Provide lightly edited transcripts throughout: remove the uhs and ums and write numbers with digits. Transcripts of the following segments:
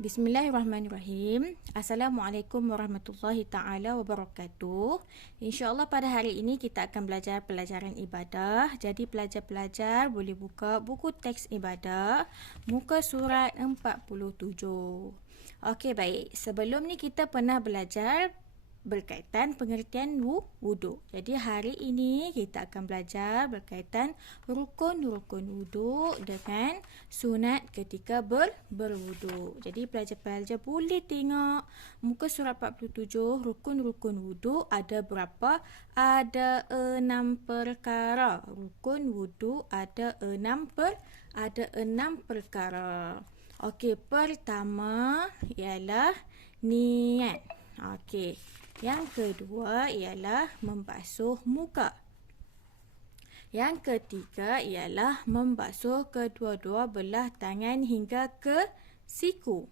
Bismillahirrahmanirrahim. Assalamualaikum warahmatullahi ta'ala wabarakatuh. InsyaAllah pada hari ini kita akan belajar pelajaran ibadah. Jadi pelajar-pelajar boleh buka buku teks ibadah, muka surat 47. Okey, baik. Sebelum ni kita pernah belajar berkaitan pengertian wuduk. Jadi hari ini kita akan belajar berkaitan rukun-rukun wuduk dengan sunat ketika berwuduk. Jadi pelajar-pelajar boleh tengok muka surat 47, rukun-rukun wuduk ada berapa? Ada 6 perkara. Rukun wuduk ada 6 perkara. Okey, pertama ialah niat. Okey. Yang kedua ialah membasuh muka. Yang ketiga ialah membasuh kedua-dua belah tangan hingga ke siku.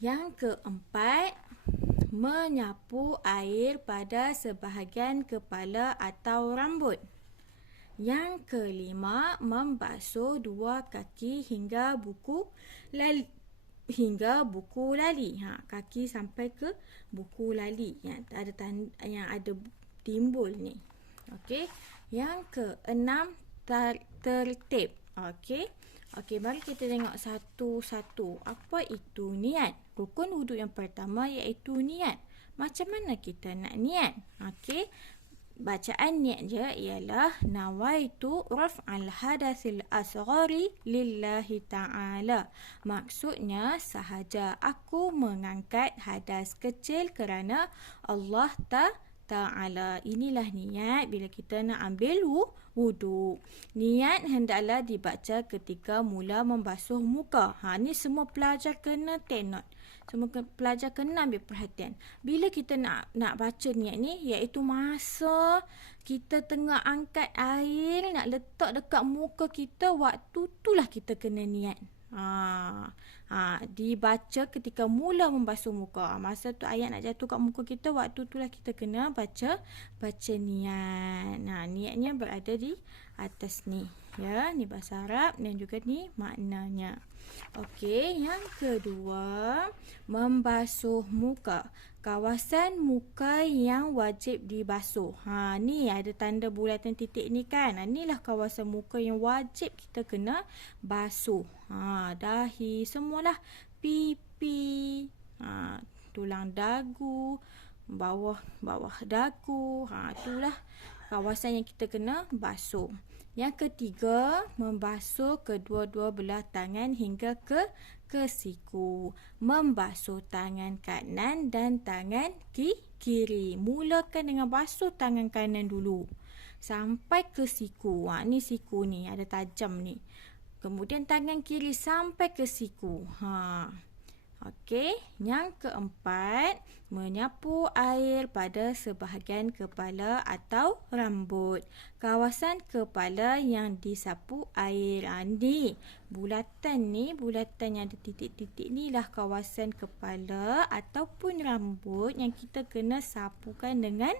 Yang keempat, menyapu air pada sebahagian kepala atau rambut. Yang kelima, membasuh dua kaki hingga buku lali. Kaki sampai ke buku lali yang ada timbul ni. Okey. Yang keenam, tertib. Okey. Mari kita tengok satu-satu. Apa itu niat? Rukun wuduk yang pertama iaitu niat. Macam mana kita nak niat? Okey. Bacaan niat je ialah nawaitu raf'al hadatsil asghari lillahi ta'ala. Maksudnya sahaja aku mengangkat hadas kecil kerana Allah Ta'ala. Inilah niat bila kita nak ambil wuduk. Niat hendaklah dibaca ketika mula membasuh muka. Ni semua pelajar kena take note. Semua pelajar kena ambil perhatian. Bila kita nak baca niat ni, iaitu masa kita tengah angkat air, nak letak dekat muka kita, waktu itulah kita kena niat. Dibaca ketika mula membasuh muka. Masa tu ayat nak jatuh kat muka kita, waktu itulah kita kena baca niat. Niatnya berada di atas ni. Ya, ni bahasa Arab dan juga ni maknanya. Okey, yang kedua, membasuh muka. Kawasan muka yang wajib dibasuh. Ni ada tanda bulatan titik ni kan. Inilah kawasan muka yang wajib kita kena basuh. Dahi, semualah. Pipi, tulang dagu, bawah dagu. Itulah kawasan yang kita kena basuh. Yang ketiga, membasuh kedua-dua belah tangan hingga ke siku. Membasuh tangan kanan dan tangan kiri. Mulakan dengan basuh tangan kanan dulu sampai ke siku. Ni siku ni, ada tajam ni. Kemudian tangan kiri sampai ke siku. Okey, yang keempat, menyapu air pada sebahagian kepala atau rambut. Kawasan kepala yang disapu air. Ni bulatan yang ada titik-titik ni lah kawasan kepala ataupun rambut yang kita kena sapukan dengan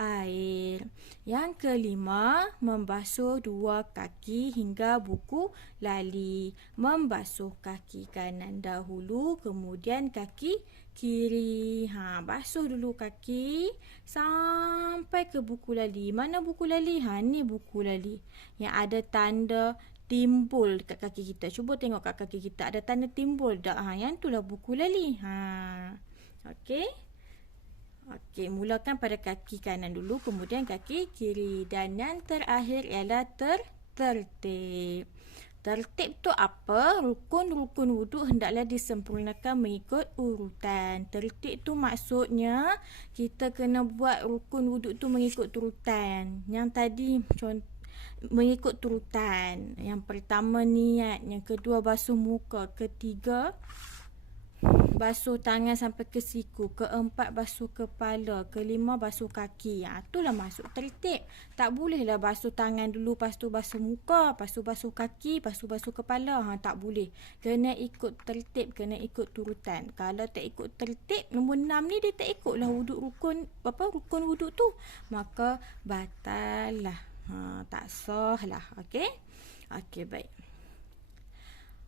air. Yang kelima, membasuh dua kaki hingga buku lali. Membasuh kaki kanan dahulu, kemudian kaki kiri. Basuh dulu kaki sampai ke buku lali. Mana buku lali? Ni buku lali yang ada tanda timbul dekat kaki kita. Cuba tengok kat kaki kita, ada tanda timbul tak? Yang itulah buku lali. Okey. Mulakan pada kaki kanan dulu, kemudian kaki kiri. Dan yang terakhir ialah tertib. Tertib tu apa? Rukun-rukun wuduk hendaklah disempurnakan mengikut urutan. Tertib tu maksudnya kita kena buat rukun wuduk tu mengikut urutan. Yang tadi mengikut urutan. Yang pertama niat, yang kedua basuh muka, ketiga basuh tangan sampai ke siku, keempat basuh kepala, kelima basuh kaki. Itulah maksud tertib. Tak bolehlah basuh tangan dulu, lepas tu basuh muka, lepas tu basuh kaki, lepas tu basuh kepala. Tak boleh. Kena ikut tertib, kena ikut turutan. Kalau tak ikut tertib, nombor 6 ni dia tak ikutlah rukun wuduk tu, maka batal lah. Tak sah lah. Okey, baik.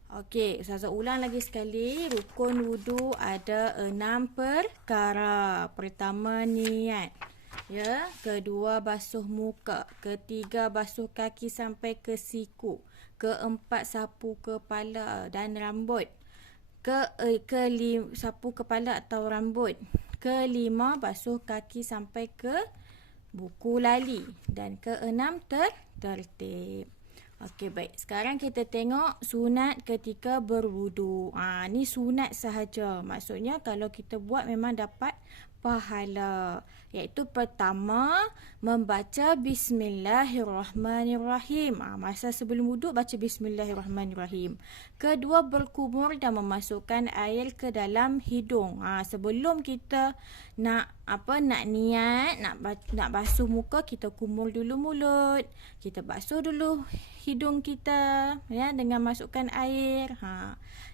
Okey, Ustazah ulang lagi sekali. Rukun wudu ada 6 perkara. Pertama, niat. Ya, kedua basuh muka, ketiga basuh kaki sampai ke siku, keempat sapu kepala dan rambut. Sapu kepala atau rambut. Kelima basuh kaki sampai ke buku lali dan keenam tertib. Okey, baik. Sekarang kita tengok sunat ketika berwudu. Ni sunat sahaja. Maksudnya kalau kita buat memang dapat pahala. Iaitu pertama, membaca Bismillahirrahmanirrahim. Masa sebelum wudu baca Bismillahirrahmanirrahim. Kedua, berkumur dan memasukkan air ke dalam hidung. Sebelum kita nak niat, nak basuh muka, kita kumur dulu mulut. Kita basuh dulu hidung kita ya dengan masukkan air.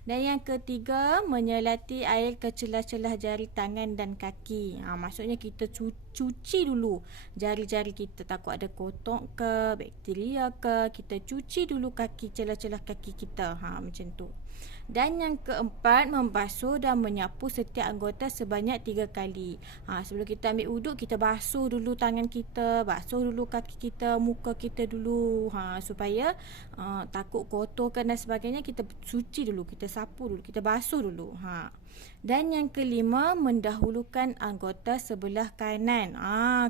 Dan yang ketiga, menyelati air ke celah-celah jari tangan dan kaki. Maksudnya kita cuci dulu jari-jari kita, takut ada kotor ke, bakteria ke, kita cuci dulu kaki, celah-celah kaki kita. Macam tu. Dan yang keempat, membasuh dan menyapu setiap anggota sebanyak 3 kali. Sebelum kita ambil wuduk, kita basuh dulu tangan kita, basuh dulu kaki kita, muka kita dulu. Supaya takut kotorkan dan sebagainya, kita cuci dulu, kita sapu dulu, kita basuh dulu. Dan yang kelima, mendahulukan anggota sebelah kanan.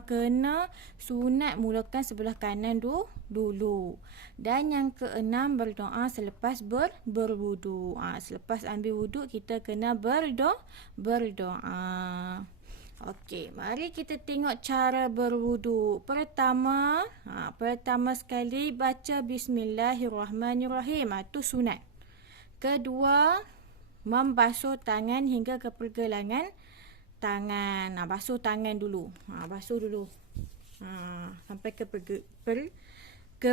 Kena sunat mulakan sebelah kanan dulu. Dan yang keenam, berdoa selepas berwudu. Selepas ambil wuduk, kita kena berdoa. Okey, mari kita tengok cara berwudu. Pertama sekali baca Bismillahirrahmanirrahim. Itu sunat. Kedua, membasuh tangan hingga ke pergelangan tangan. Basuh tangan dulu. Basuh dulu. Sampai ke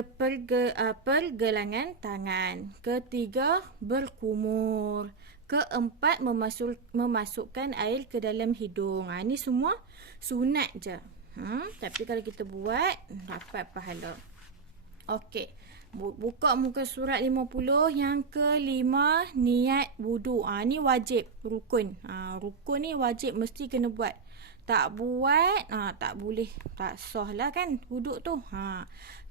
pergelangan tangan. Ketiga, berkumur. Keempat, memasukkan air ke dalam hidung. Ini semua sunat je. Tapi kalau kita buat, dapat pahala. Okey. Buka muka surat 50. Yang kelima, niat wudu. Ni wajib, rukun. Rukun ni wajib, mesti kena buat. Tak buat, tak boleh, tak sah lah kan wudu tu.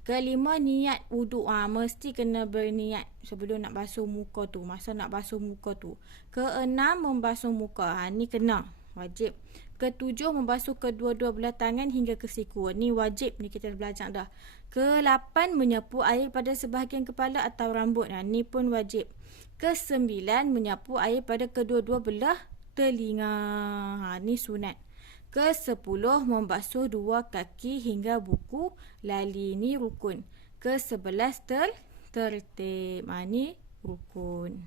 Kelima, niat wudu. Mesti kena berniat sebelum nak basuh muka tu, masa nak basuh muka tu. Keenam, membasuh muka. Ni kena, wajib. Ketujuh, membasuh kedua-dua belah tangan hingga ke siku. Ni wajib, ni kita belajar dah. Ke-8, menyapu air pada sebahagian kepala atau rambut. Ni pun wajib. Ke-9, menyapu air pada kedua-dua belah telinga. Ni sunat. Ke-10, membasuh dua kaki hingga buku lali. Ni rukun. Ke-11, tertib. Ni rukun.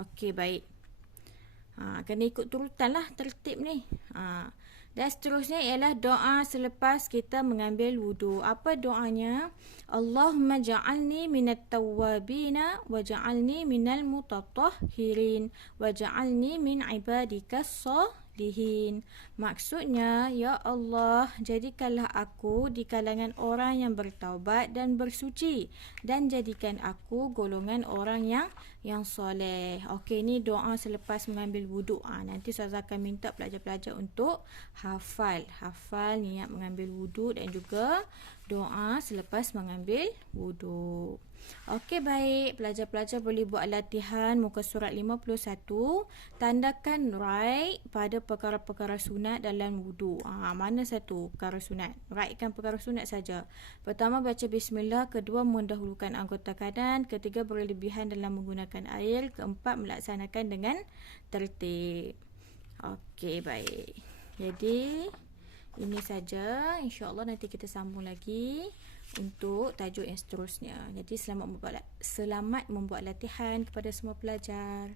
Okey, baik. Kena ikut turutan lah tertib ni. Dan seterusnya ialah doa selepas kita mengambil wudu. Apa doanya? Allahumma ja'alni minat tawwabina wa ja'alni minal mutatahhirin wa ja'alni min ibadikas salihin. Maksudnya, ya Allah, jadikanlah aku di kalangan orang yang bertaubat dan bersuci, dan jadikan aku golongan orang yang soleh. Okey, ni doa selepas mengambil wuduk. Nanti Ustazah akan minta pelajar-pelajar untuk hafal niat mengambil wuduk dan juga doa selepas mengambil wuduk. Okey, baik. Pelajar-pelajar boleh buat latihan muka surat 51. Tandakan right pada perkara-perkara sunat dalam wudu. Mana satu perkara sunat? Rightkan perkara sunat saja. Pertama, baca bismillah. Kedua, mendahulukan anggota kanan. Ketiga, berlebihan dalam menggunakan air. Keempat, melaksanakan dengan tertib. Okey, baik. Jadi ini saja. InsyaAllah nanti kita sambung lagi untuk tajuk yang seterusnya. Jadi selamat membuat latihan kepada semua pelajar.